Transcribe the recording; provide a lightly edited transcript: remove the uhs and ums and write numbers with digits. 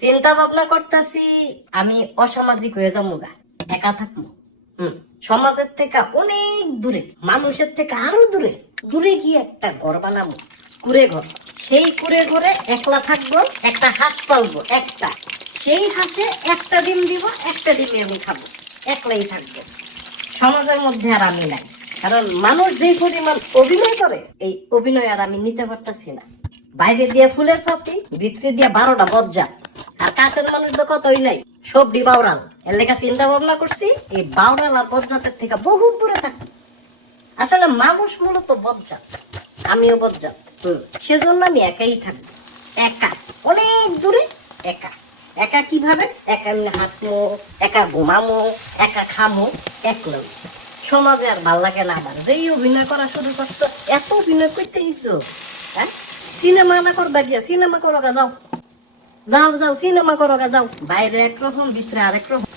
চিন্তা ভাবনা করতেছি আমি অসামাজিক হয়ে যাবো গা, একা থাকবো। সমাজের থেকে অনেক দূরে, মানুষের থেকে আরো দূরে দূরে গিয়ে একটা ঘর বানাবো, কুড়ে ঘর। সেই কুড়ে ঘরে একলা থাকবো, একটা হাঁস পালবো, একটা সেই হাঁসে একটা ডিম দিব, একটা ডিমে আমি খাবো, একলাই থাকবো। সমাজের মধ্যে আর আমি নাই, কারণ মানুষ যেই পরিমাণ অভিনয় করে এই অভিনয় আর আমি নিতে পারতাছি না। বাইরে দিয়ে ফুলের পাপড়ি, ভিতরে দিয়ে 12টা বজ্জা, আর কাছের মানুষ তো কতই নাই, সব বাউরাল। এর লেখা চিন্তা ভাবনা করছি এই বাউরাল আর বজ্জাতের থেকে বহুত দূরে থাকি। আসলে মানুষ মূলত বজ্জাত, আমিও বজ্জাত। সেজন্য আমি একাই থাকবো, একা, অনেক দূরে, একা। একা কিভাবে? একা এমনি হাঁটবো, একা ঘুমামো, একা খামো, একলাই। সমাজে আর ভাল লাগে না আমার, যেই অভিনয় করা শুরু করছো, এত অভিনয় করতে ইচ্ছো। হ্যাঁ, সিনেমা না করবা গিয়া সিনেমা করো গা, যাও যাও যাও, সিনেমা করো গা, যাও। বাইরে একরকম, ভিতরে আরেক রকম।